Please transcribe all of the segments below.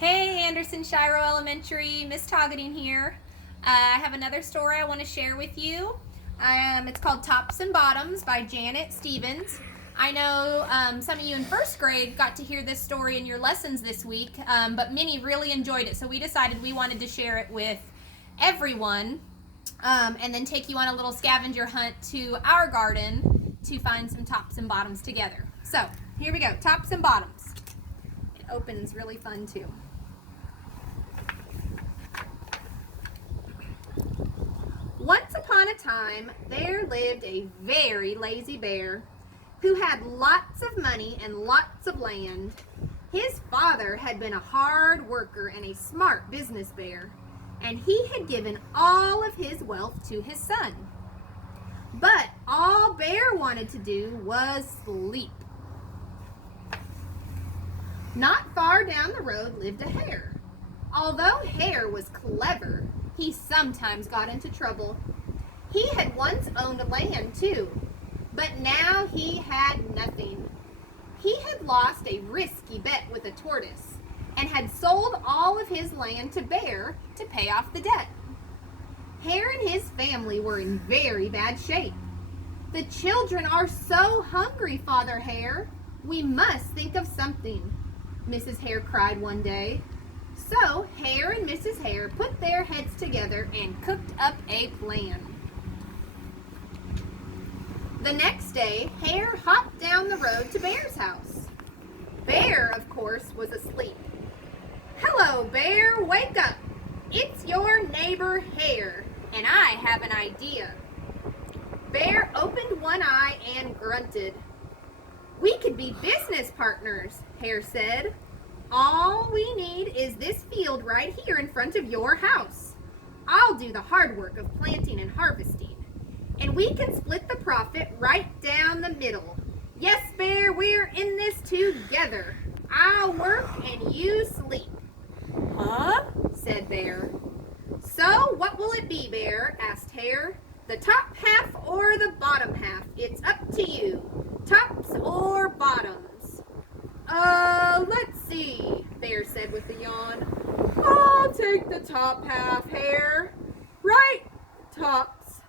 Hey, Anderson Shiro Elementary, Miss Tagudin here. I have another story I want to share with you. It's called Tops and Bottoms by Janet Stevens. I know some of you in first grade got to hear this story in your lessons this week, but many really enjoyed it, so we decided we wanted to share it with everyone and then take you on a little scavenger hunt to our garden to find some tops and bottoms together. So, here we go, tops and bottoms. It opens really fun too. Once upon a time, there lived a very lazy bear who had lots of money and lots of land. His father had been a hard worker and a smart business bear, and he had given all of his wealth to his son. But all Bear wanted to do was sleep. Not far down the road lived a hare. Although Hare was clever, he sometimes got into trouble. He had once owned land too, but now he had nothing. He had lost a risky bet with a tortoise and had sold all of his land to Bear to pay off the debt. Hare and his family were in very bad shape. "The children are so hungry, Father Hare. We must think of something," Mrs. Hare cried one day. So Hare and Mrs. Hare put their heads together and cooked up a plan. The next day, Hare hopped down the road to Bear's house. Bear, of course, was asleep. "Hello, Bear, wake up. It's your neighbor Hare, and I have an idea." Bear opened one eye and grunted. "We could be business partners," Hare said. "All we need is this field right here in front of your house. I'll do the hard work of planting and harvesting, and we can split the profit right down the middle. Yes, Bear, we're in this together. I'll work and you sleep." "Huh?" said Bear. "So what will it be, Bear?" asked Hare. "The top half or the bottom half? It's up to you. Tops or bottoms?" Let's see," Bear said with a yawn. "I'll take the top half, Hare." "Right, tops."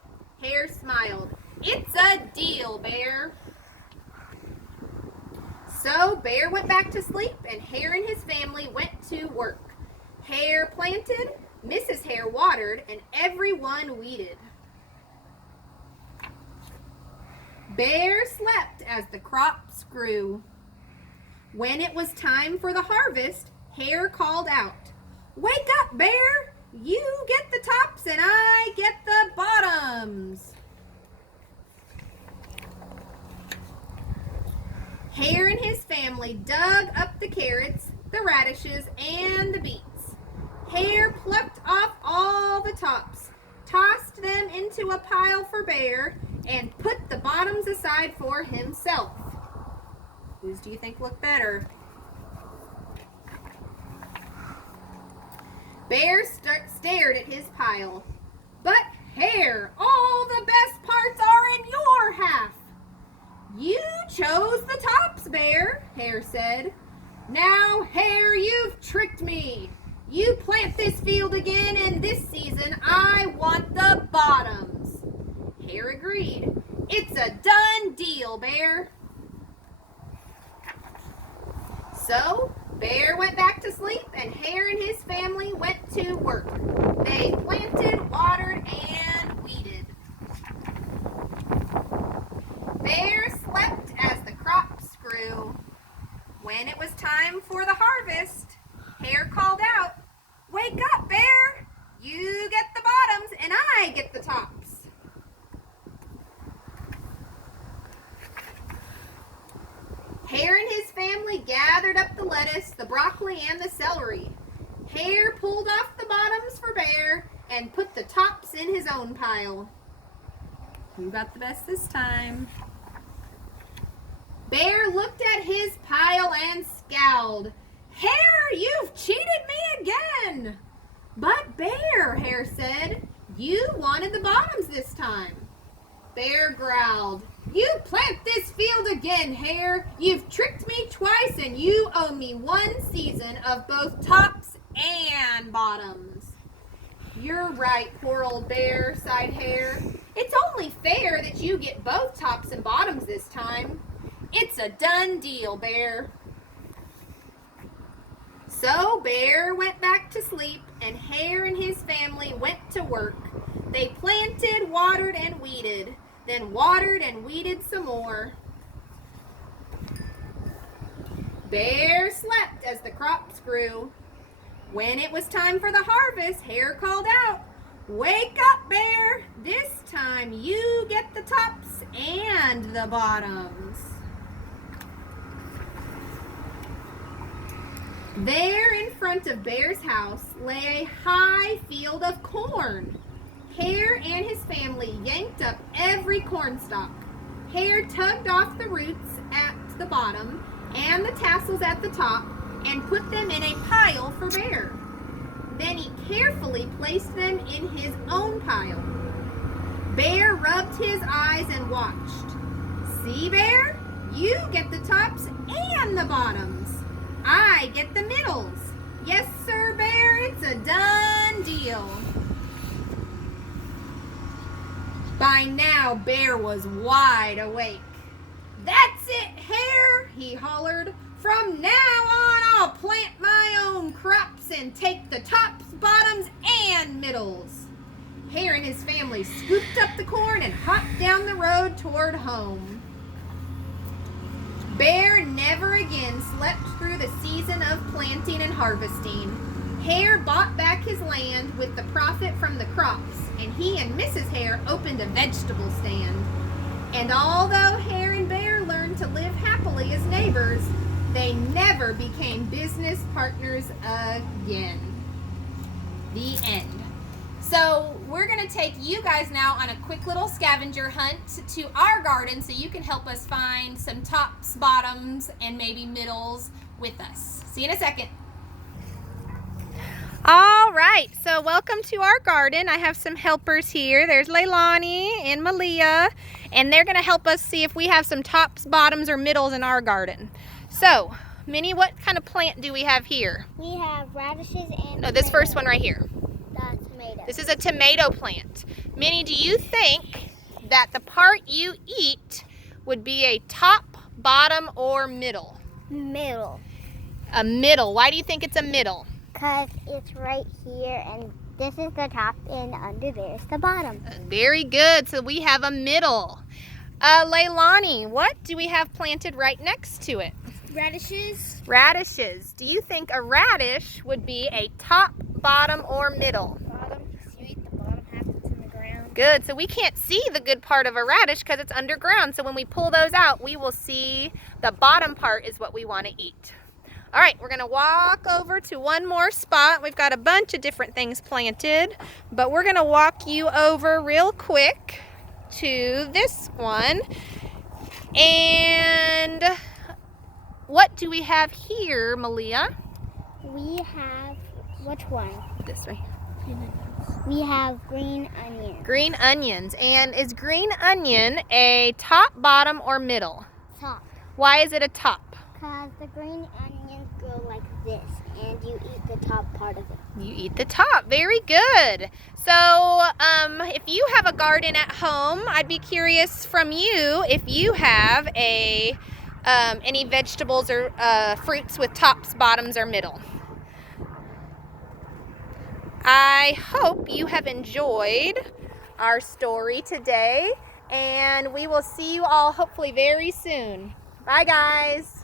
Hare smiled. "It's a deal, Bear." So Bear went back to sleep, and Hare and his family went to work. Hare planted, Mrs. Hare watered, and everyone weeded. Bear slept as the crops grew. When it was time for the harvest, Hare called out, "Wake up, Bear! You get the tops and I get the bottoms." Hare and his family dug up the carrots, the radishes, and the beets. Hare plucked off all the tops, tossed them into a pile for Bear, and put the bottoms aside for himself. Whose do you think looked better? Bear stared at his pile. "But Hare, all the best parts are in your half." "You chose the tops, Bear," Hare said. "Now, Hare, you've tricked me. You plant this field again, and this season I want the bottoms." Hare agreed. "It's a done deal, Bear." So Bear went back to sleep, and Hare and his family went to work. They planted, watered, and weeded. Bear slept as the crops grew. When it was time for the harvest, Hare called out, "Wake up, Bear! You get the bottoms, and I get the tops." Hare and his family gathered up the lettuce, the broccoli, and the celery. Hare pulled off the bottoms for Bear and put the tops in his own pile. Who got the best this time? Bear looked at his pile and scowled. "Hare, you've cheated me again." "But Bear," Hare said, "you wanted the bottoms this time." Bear growled, "You plant this field again, Hare. You've tricked me twice. twice and you owe me one season of both tops and bottoms. You're right, poor old bear, sighed Hare. It's only fair that you get both tops and bottoms this time. It's a done deal, Bear. So Bear went back to sleep and Hare and his family went to work. They planted, watered, and weeded, then watered and weeded some more. Bear slept as the crops grew. When it was time for the harvest, Hare called out, "Wake up, Bear! This time you get the tops and the bottoms." There in front of Bear's house lay a high field of corn. Hare and his family yanked up every cornstalk. Hare tugged off the roots at the bottom and the tassels at the top and put them in a pile for Bear. Then he carefully placed them in his own pile. Bear rubbed his eyes and watched. "See, Bear? You get the tops and the bottoms. I get the middles. Yes, sir, Bear, it's a done deal." By now, Bear was wide awake. "That's it, Hare," he hollered. "From now on, I'll plant my own crops and take the tops, bottoms, and middles." Hare and his family scooped up the corn and hopped down the road toward home. Bear never again slept through the season of planting and harvesting. Hare bought back his land with the profit from the crops, and he and Mrs. Hare opened a vegetable stand. And although Hare and Bear learned to live happily as neighbors, they never became business partners again. The end. So we're going to take you guys now on a quick little scavenger hunt to our garden so you can help us find some tops, bottoms, and maybe middles with us. See you in a second. All right, so welcome to our garden. I have some helpers here. There's Leilani and Malia, and they're going to help us see if we have some tops, bottoms, or middles in our garden. So, Minnie, what kind of plant do we have here? We have radishes and No, this first one right here. the tomato. This is a tomato plant. Minnie, do you think that the part you eat would be a top, bottom, or middle? Middle. A middle. Why do you think it's a middle? Because it's right here, and this is the top, and under there is the bottom. Very good. So we have a middle. Leilani, what do we have planted right next to it? Radishes. Radishes. Do you think a radish would be a top, bottom, or middle? Bottom. You eat the bottom half that's in the ground. Good. So we can't see the good part of a radish because it's underground. So when we pull those out, we will see the bottom part is what we want to eat. All right, we're going to walk over to one more spot. We've got a bunch of different things planted, but we're going to walk you over real quick to this one. And what do we have here, Malia? We have, which one? This way. We have green onion. Green onions. And is green onion a top, bottom, or middle? Top. Why is it a top? Because the green onions grow like this, and you eat the top part of it. You eat the top. Very good. So if you have a garden at home, I'd be curious from you if you have any vegetables or fruits with tops, bottoms, or middle. I hope you have enjoyed our story today, and we will see you all hopefully very soon. Bye, guys.